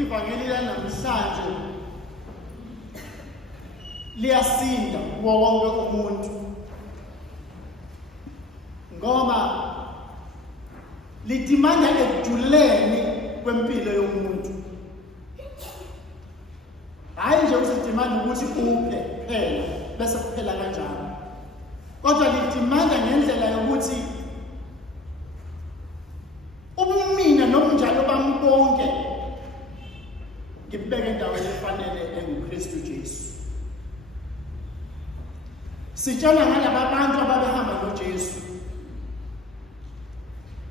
ivangeli lanamhlanje liyasinda wonke umuntu ngoba lidimanda ekujuleni kwempilo yomuntu. Hayi nje usidimanda ukuthi uphe phela bese kuphela kanjalo, kodwa lidimanda ngendlela yokuthi ubumina nobunjalo bami bonke ngibeke endaweni efanele enguKristu Jesu. Sitshela ngalaba bantu ababehamba noJesu.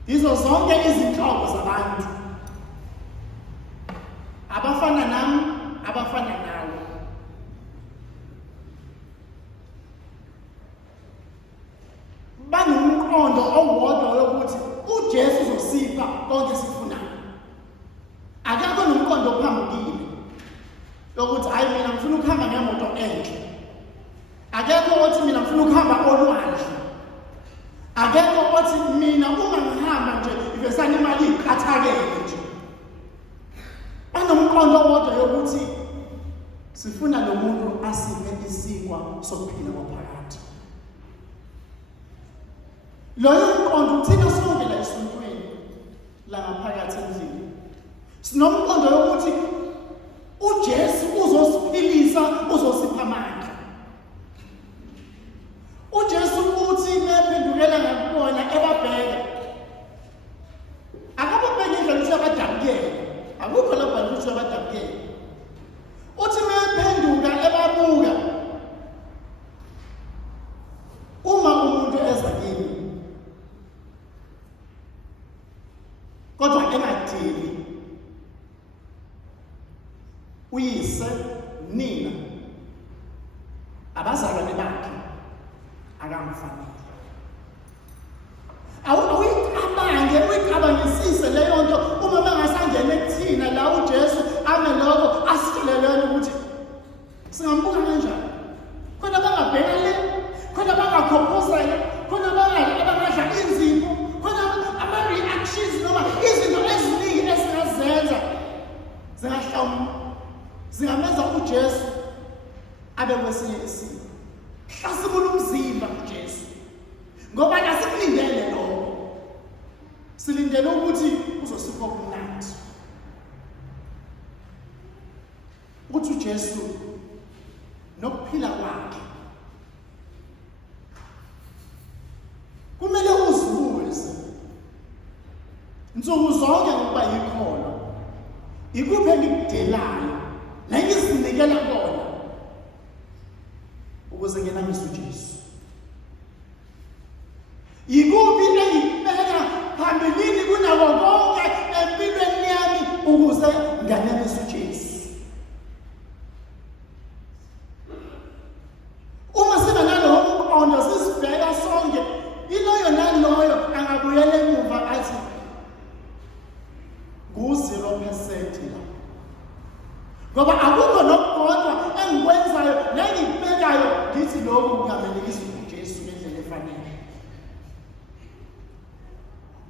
Izo zonke izinhlobo zabantu, abafana nami, abafana nawe. Banomqondo owodwa yokuthi uJesu uzosipha konke sifunayo. Akekho nomqondo ophambukile yokuthi hayi mina ngifuna ukuhamba ngemoto enhle. Akekho othi mina ngifuna ukuhamba olwandle. Akekho othi mina uma ngihamba nje ivesana imali iqhathakele nje. Banomqondo owodwa yokuthi sifuna lo muntu asiphe isikwa sokuphila kwaphakade. Loyo mqondo uthina sonke la esontweni la ngaphakathi endlini. Sinomqondo yokuthi uJesu uzosiphilisa, uzosipha amandla. uJesu uthi mephendukela ngakubona ebabheka. Akababheki indlela ukuthi abadabukele. Akukho lapho ukuthi abadabukele. Uthi mephenduka ebabuka. Uma umuntu eza kimi kodwa engadili uyise nina abazalwane bakhe akamfanele. Uyicabangisise leyo nto uma bangasangena ekuthina la uJesu ame lokho asitsheleleni ukuthi singambuka kanjani. Khona bangabheka le, khona bangakhophozela, khona bangadla izipho, khona ama-reactions noma izinto eziningi esingazenza zingamenza uJesu abe kwesinye isimo. Hlasibula umzimba uJesu ngoba asikulindele lokho. Silindele ukuthi uzosipha okumnandi. Uthi uJesu nokuphila kwakhe kumele uzibuze nsuku zonke ngokuba yikhona ikuphi engikudelayo nengizinikela kona ukuze ngenamise uJesu. Yikuphi engikubeka phambilini kunako konke empilweni yami ukuze ngenamise uJesu. Uma siba nalowo mqondo sisibheka sonke, iloyo naloyo angabuyela emuva athi ngu-0% la. Ngoba akukho nokukodwa engikwenzayo nengikubekayo ngithi lokhu kungamelekisi uJesu ngendlela efanele.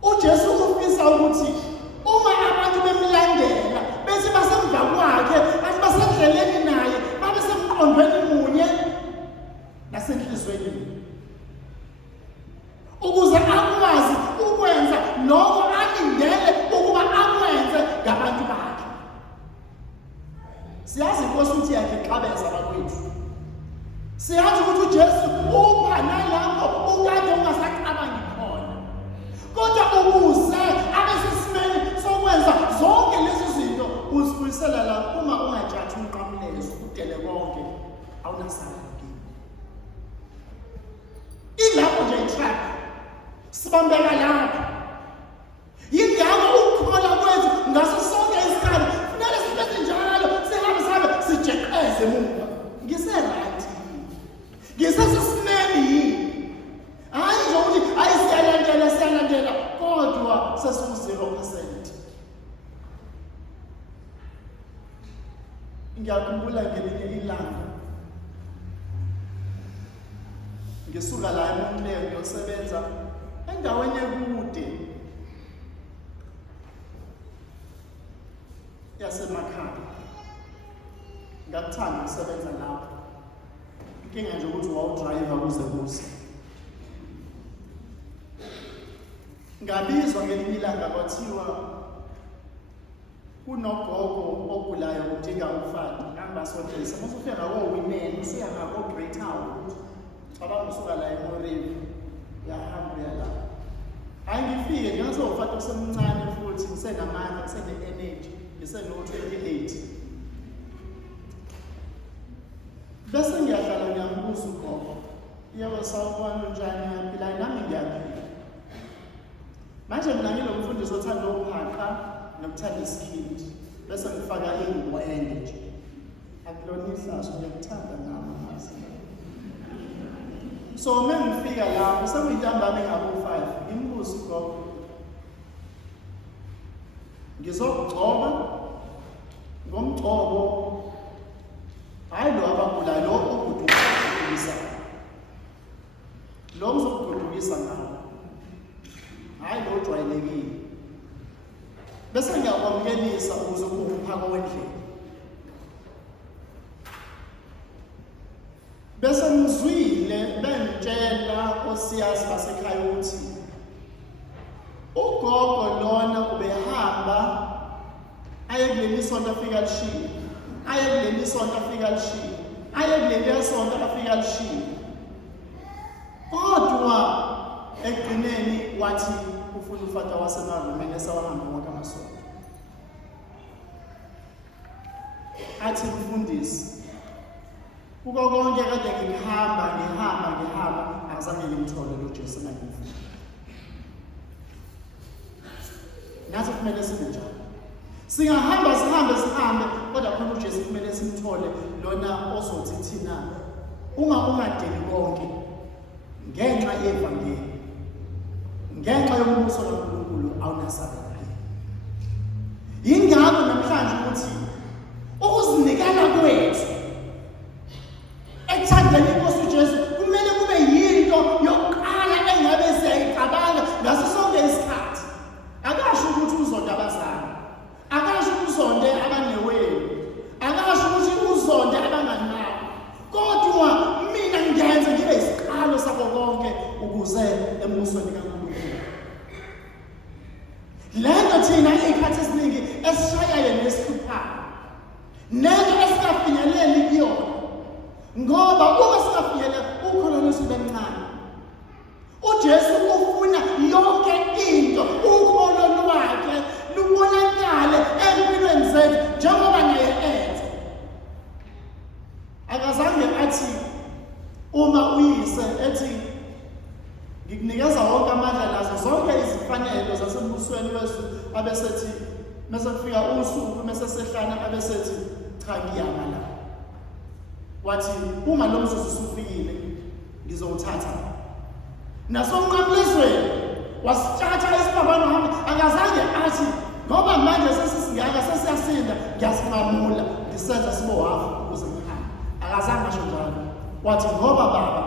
uJesu ufisa ukuthi uma abantu bemlandela bese basemva kwakhe, bathi basendleleni naye, babe semqondweni munye nasenhlizweni, ukuze akwazi ukwenza lokho alindele ukuba akwenze ngabantu bakhe. Siyazi inkosi ukuthi yakexabeza abakwethu. Siyazi ukuthi uJesu upha nalapho ukade ungasacabangi khona. Kodwa ukuze abe sesimeni sokwenza zonke lezi zinto uzibuyisela la uma ungajathi umqamulezo udele konke awunasala kini. Ilapho nje itrap sibambeka lapho. Yingakho ukukhola kwethu ngaso sonke isikhathi kumele sibe njalo, sihambe sijeqeze emuva. Ngise-right, ngisesesimeni yini? Hayi nje ukuthi hayi siyalandela kodwa sesiku-0%. Ngiyakhumbula ngelinye ilanga ngisuka la eMontleo ngiyosebenza endaweni ekude yasemakhaya. Ngakuthanda ukusebenza lapho. Inkinga nje ukuthi wawudrayiva kuze. Ngabizwa ngelinye ilanga kwathiwa kunogogo ogulayo udinga umfana. Ngangibasondeza mase ufika ngako-women usiya ngako-Great Town. Cabanga usuka la eMoreni uyahamba uya la. Hayi ngifike njengoba sewufata usemncane futhi ngisenamandla ngisene-energy ngiseno-28. Bese ngiyahlala ngiyambuza ugogo, yebo sawubona unjani yaphila? Nami ngiyaphila. Manje mina ngilo mfundisi othanda ukuhaqa nokuthanda isikhindi. Bese ngifaka ingubo ende nje. Akulona ihlazo ngiyakuthanda nami mase. So mengifika lapho sekuyintambama engabo-5 ngimbuza ugogo. Ngizokugcoba ngomgcobo. Hayi lo abagulayo lo ukudukisa. Lo uzokudukisa ngawo. Hayi lo ojwayelekile. Bese ngiyakwamukelisa ukuze ukuphaka wendlela. Bese ngizwile bengitshela osiyasi basekhaya ukuthi ugogo lona ubehamba aye kuleli sonto afika lishiye. Aye kuleli sonto afika lishiye. Aye kuleli sonto afika lishiye. Kodwa ekugcineni wathi ufuna ufata wasemarumeni esawahamba wonke amasonto. Athi mfundisi, kuko konke kade ngihamba akazange ngimthole lo Jesu engangimfuna. Nathi kumele sibe njalo. Singahamba sihambe kodwa khona uJesu kumele simthole lona ozothi thina ungadeli konke ngenxa yevangeli. Ngenxa yomubuso kaNkulunkulu awunasabela. Yingakho namhlanje ukuthi ukuzinikela kwethu ekuthandeni inkosi uJesu kumele kube yinto yokuqala engabe siyayicabanga ngaso sonke isikhathi. Akasho ukuthi uzonde abazali, akasho ukuthi uzonde abanewenu, akasho ukuthi uzonde abangani bakho, kodwa mina ngiyenze ngibe isiqalo sakho konke ukuze embusweni kaNkulunkulu. Lento thina ikhathi esiningi esishayayo nesihluphayo, nento esikafinyeleli kuyona, ngoba uma singafinyelela ukholo lwethu bencane. uJesu ufuna yonke into ukholo lwakhe lubonakale empilweni zethu njengoba naye enze. Akazange athi uma uyise ethi ngikunikeza wonke amandla nazo zonke izifanelo zasembusweni wezulu, abesethi mase kufika usuku mase sehlana abesethi cha ngiyama la. Wathi uma lo mzuzu usufikile ngizowuthatha. Nasonqamlezweni wasithatha isiphambano hamba. Akazange athi ngoba manje sesisingaka sesiyasinda ngiyasimamula ndisenza sibo wafu ukuze ngihambe. Akazange asho njalo. Wathi ngoba baba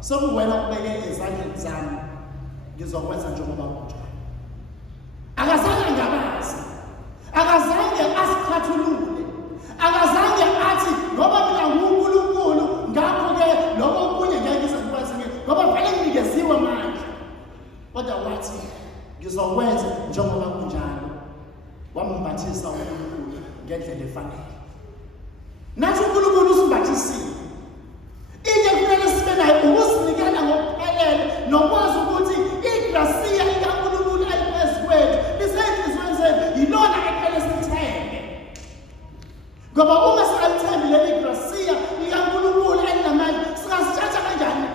sekuwena ubeke ezandleni zami ngizokwenza njengoba kunjalo. Akazange ngabazi, akazange asikhathulule, akazange athi ngoba mina nguNkulunkulu ngakho ke lokho kunye ngeke ngizokwenza ngoba vele nginikezwe manje. Kodwa wathi ngizokwenza njengoba kunjalo. Wambathisa uNkulunkulu ngendlela efanele. Nathi uNkulunkulu usimbathisile. Into kumele sibe nayo ukusinikela ngokuphelele nokwazi ukuthi igrasiya ikaNkulunkulu ayiphezu kwethu lisenhlizweni zethu yilona ekumele silithembe. Ngoba uma singalithembi leli grasiya ikaNkulunkulu elinamandla singasithatha kanjani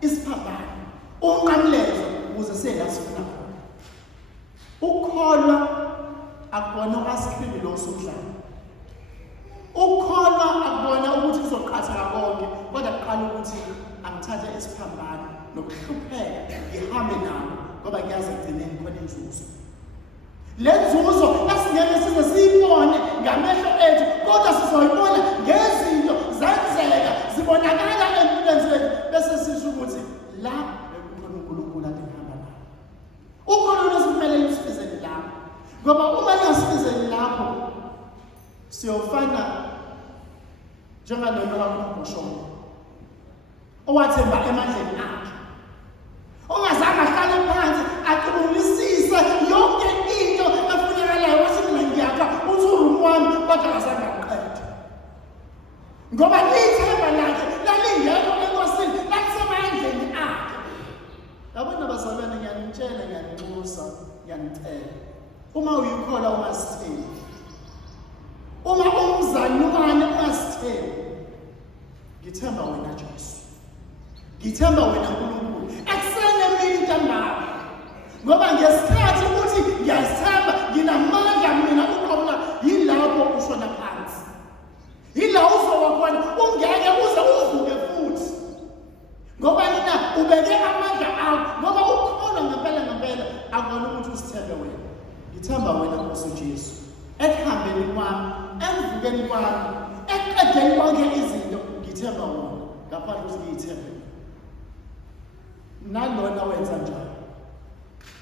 isiphambano unqamlezo ukuze siyasifuna khona. Ukholwa akubona uAsikhribi lo somdlalo. Ukholwa akubona ukuthi kuzoqhatheka konke, kodwa kuqala ukuthi angithathe isiphambano nokuhlupheka ngihambe nabo ngoba ngiyazi ekugcineni khona inzuzo. Le nzuzo asingeke size siyibone ngamehlo ethu, kodwa sizoyibona ngezinto zenzeka zibonakala empilweni zethu bese sisho ukuthi la bekukhona uNkulunkulu ade ngihamba naye. Ukholo lwesifezeli lapho, ngoba uma lingasifezeli lapho siyofana njengalona wakumbhoshongo owathemba emandleni akhe, ongazange ahlale phansi acubungulisise yonke into efunekalayo, wathi mina ngiyakha uThulumu wami kodwa akazange aqede. Ngoba ithemba lakhe lalingekho enkosini, lalisemandleni akhe. Yabona bazalwane, ngiyanitshela, ngiyaninxusa, ngiyanicela, uma uyikholwa ungasithembi, uma umzalwane ungasithembi, ngithemba wena Jesu, ngithemba wena Nkulunkulu ekuseni emini ntambama, ngoba ngesikhathi ukuthi ngiyasithemba nginamandla mina uqola, yilapho ushona phansi, yila uzowa khona ungeke uze uvuke futhi, ngoba nina ubeke amandla akho, ngoba ukholwa ngempela akubona ukuthi usithembe wena. Ngithemba wena Nkosi uJesu, ekuhambeni kwami, ekuvukeni kwami, ekuqedeni konke izinto, ngithemba wona ngaphandle ukuthi ngiyithembe nalona wenza njalo.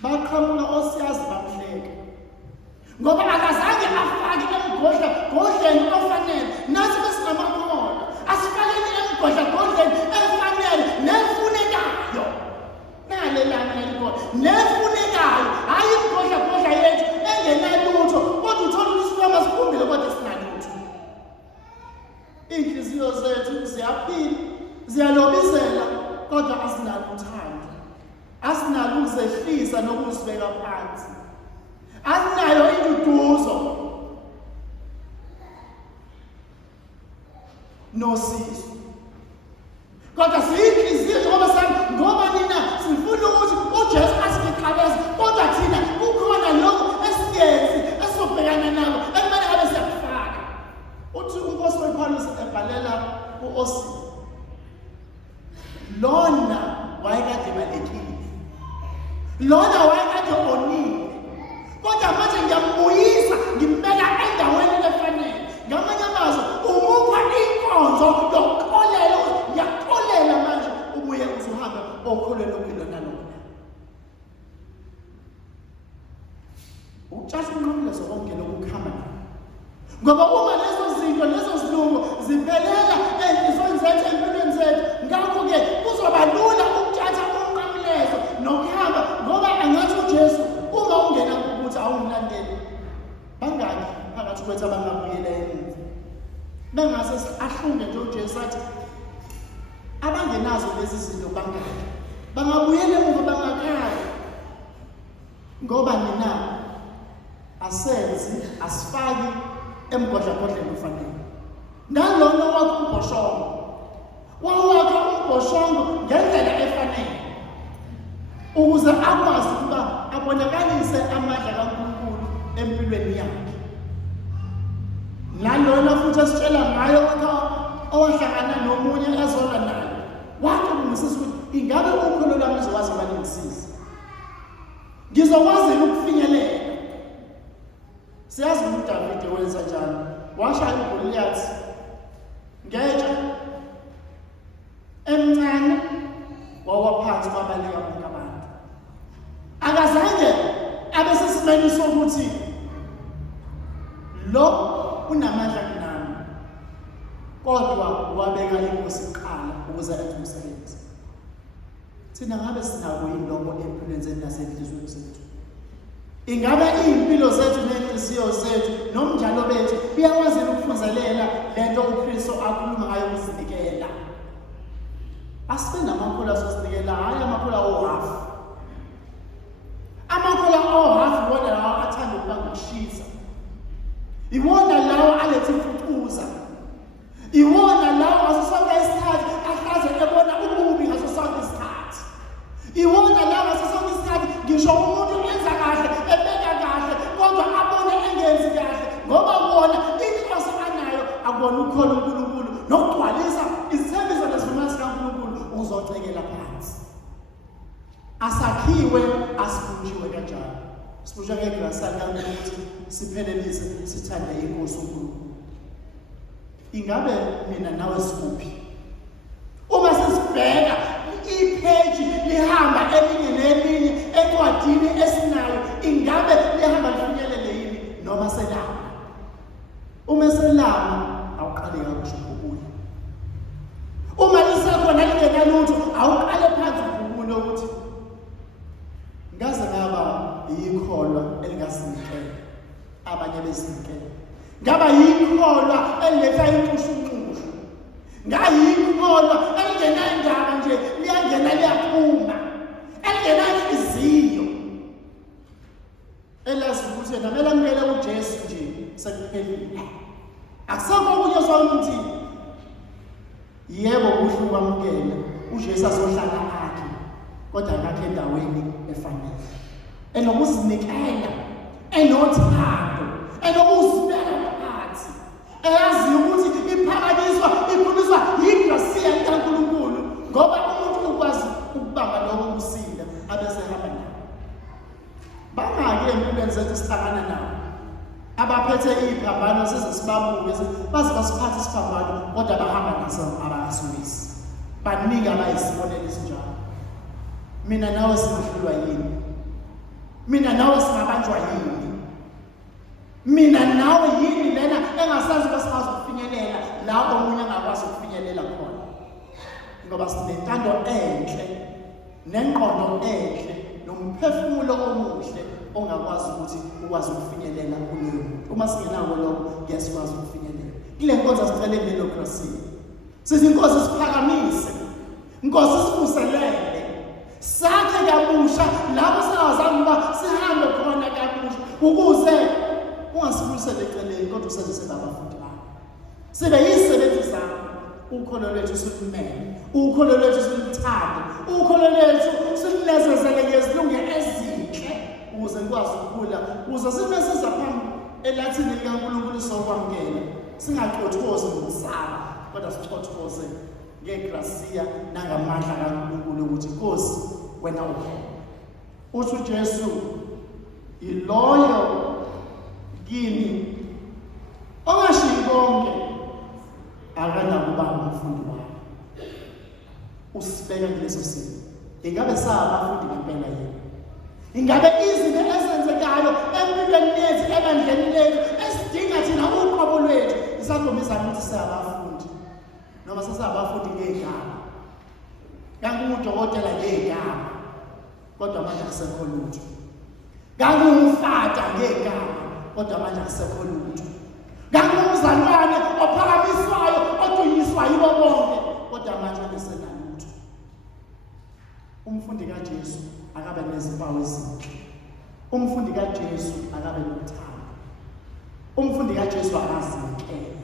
Baqhamuka osiyazi bamhleka, ngoba akazange afake emgodleni ofanele. Nathi besinamakhono, asifakeni emgodleni efanele nefunekayo. Nalelana lelibona nefunekayo, hayi imgodla yethu engenalutho, kodwa uthola ukuthi sifama sikhumbile kodwa sinalutho. Inhliziyo zethu ziyaphila, ziyalobisela, kodwa asinalo uthando, asinalo ukuzehlisa nokuzibeka phansi, asinayo induduzo nosizo, kodwa siyinhliziyo ngoba nina sifuna ukuthi uJesu asiqhabeze, kodwa thina kukhona lokho esiyenzi esobhekana nako ekumele ngabe siyakufaka. Uthi uNkosi wePaulus ebhalela u-Osi, lona wayekade balekile, lona wayekade onile, kodwa manje ngiyambuyisa, ngimbeka endaweni efanele. Ngamanye amazwi, umupha inkonzo yokuxolela, ngiyaxolela manje ubuye uzuhambe okholelwa kulona lona. Utshatha unqobilezo konke lokukhamba, ngoba uma lezo zinto, lezo zilungu ziphelela ey'nhliziyweni zethu, empilweni zethu, ngakho-ke kuzoba lula ukutshatha unqamilezo nokuhamba, ngoba angathi uJesu uma ungena kukuthi awumlandeli, bangaki phakathi kwethu abangabuyela emuva? Bengase ahlunge nje uJesu athi abangenazo lezi zinto bangaki? Bangabuyela emuva, bangakhaya, ngoba nina asenzi, asifaki emgodleni ofanele. Nalona wakho umbhoshongo, wawakha umbhoshongo ngendlela efanele, ukuze akwazi ukuba abonakalise amandla kaNkulunkulu empilweni yakhe. Nalona futhi asitshela ngayo owahlangana nomunye ezola naye, wathi kungisisa ukuthi ingabe ukholo lwami luzokwazi ubalingisiza, ngizokwazi ukufinyelela. Siyazi uDavide wenza njani, washaya uGoliathi ngetshe emncane, wawa phansi kwabaleka bonke abantu. Akazange abe sesimeni sokuthi lo unamandla kunami, kodwa wabeka inkosi kuqala ukuze enze umsebenzi. Thina ngabe sinako indongo empilweni zethu nasenhliziyweni zethu? Ingabe iy'mpilo zethu nenhliziyo zethu nomnjalo bethu biyakwazi ukufunzelela lento uKristu akhuluma ngayo, ukuzinikela? Asibe namakhola asizinikela, hhayi amakhola ohafu. Amakhola ohafu iwona lawo athanda ukuba ngokushisa, iwona lawo aletha imfucuza, iwona lawo ngaso sonke isikhathi ahlaze ebona ububi ngaso sonke isikhathi, iwona lawo ngaso sonke isikhathi ngisho umuntu enza kahle, ebeka kahle, kodwa abone engenzi kahle, ngoba wona inhloso anayo akubona ukholo uNkulunkulu nokugcwalisa izithembiso nezimali zikaNkulunkulu, uzocekela phansi. Asakhiwe, asibunjiwe kanjalo, sibunjwe ngegrasini kaNkulunkulu, siphelelise, sithande inkosi uNkulunkulu. Ingabe mina nawe sikuphi? Uma sesibheka ipheji lihamba elinye nelinye encwadini esinayo, ingabe lihamba lifinyelele yini noma selapha? Uma liselama awuqale kakusho ngokuya. Uma lisekhona lingekalutho awuqale phansi ubhukule ukuthi ngaze ngaba yikholwa elingasinikela abanye bezinikela. Ngaba yikholwa eliletha inxushunxushu. Ngayikholwa elingena indaba nje liyangena liyaphuma. Elingena inhliziyo. Elazi ukuthi yena kumele amukele uJesu nje sekuphelile. Akusekho okunye sokuthi yebo kuhle ukwamukela uJesu azohlala akhe kodwa akakhe endaweni efanele. Enokuzinikela, enothando, enokuzibeka phansi. Eyazi ukuthi iphakanyiswa ikhuliswa yigrasiya kaNkulunkulu ngoba umuntu ukwazi ukubamba lokho kusinda abese hamba nawo. Bangake empilweni zethu sihlangana nawo abaphethe iziphambano sesisibabuke baze basiphathe isiphambano kodwa bahamba naso abasuyisi. Banika abayisibonelo esinjalo. Mina nawe singahlulwa yini? Mina nawe singabanjwa yini? Mina nawe yini lena engasazi basikwazi ukufinyelela la omunye angakwazi ukufinyelela khona? Ngoba sinentando enhle, nengqondo enhle, nomphefumulo omuhle ongakwazi ukuthi ukwazi ukufinyelela kuleyo muntu. Uma singenawo lokho ngeke sikwazi ukufinyelela. Kule nkonzo sicela ngelokrasiya. Sizinkosi siphakamise. Inkosi sibuselele. Sakhe kabusha lapho singazange ba sihambe khona kabusha ukuze ungasibulisele eceleni kodwa usebenzise abafundi bakho. Sibe yisebenzi zakho. Ukholo lwethu silumele. Ukholo lwethu silithande. Ukholo lwethu sililezezele ngezilungu ezinhle ukuze sikwazi ukukhula. Ukuze sibe sizaphambi elathini likaNkulunkulu sokwamukela. Singaxothozi ngokusaba kodwa sichothoze ngegrasiya nangamandla kaNkulunkulu ukuthi Nkosi wena ukhona. Uthi uJesu iloyo kimi ongashiyi konke akanakuba umfundi wakho. Usibeka kuleso simo. Ingabe sabafundi ngempela yini? Ingabe izinto ezenzekayo empilweni yethu ebandleni lethu esidinga thina uqobo lwethu isakhombisa ukuthi siyabafundi noma sesabafundi ngegama. Ngangudokotela ngegama kodwa manje akusekho lutho. Ngangumfata ngegama kodwa manje akusekho lutho. Ngangumzalwane ophakamiswayo odunyiswa yibo bonke kodwa manje akusenalutho. Umfundi kaJesu akabe nezimpawu ezinhle. Umfundi kaJesu akabe nothando. Umfundi kaJesu akazinikele.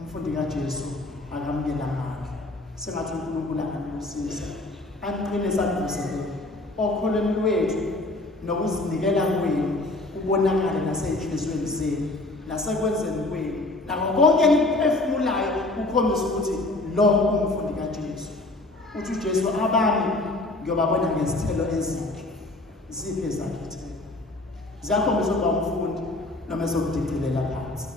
Umfundi kaJesu akamukela amandla. Sengathi uNkulunkulu angakusiza. Aniqine sanivusele okholweni lwethu nokuzinikela kwenu ubonakale nasey'nhliziyweni zenu nasekwenzeni kwenu nakho konke eniphefumulayo ukhombisa ukuthi lo umfundi kaJesu. Uthi uJesu abami ngiyobabona ngezithelo ezinhle. Ziphi ezakhe ithelo? Ziyakhombisa ukuba umfundi noma ezokudicilela phansi.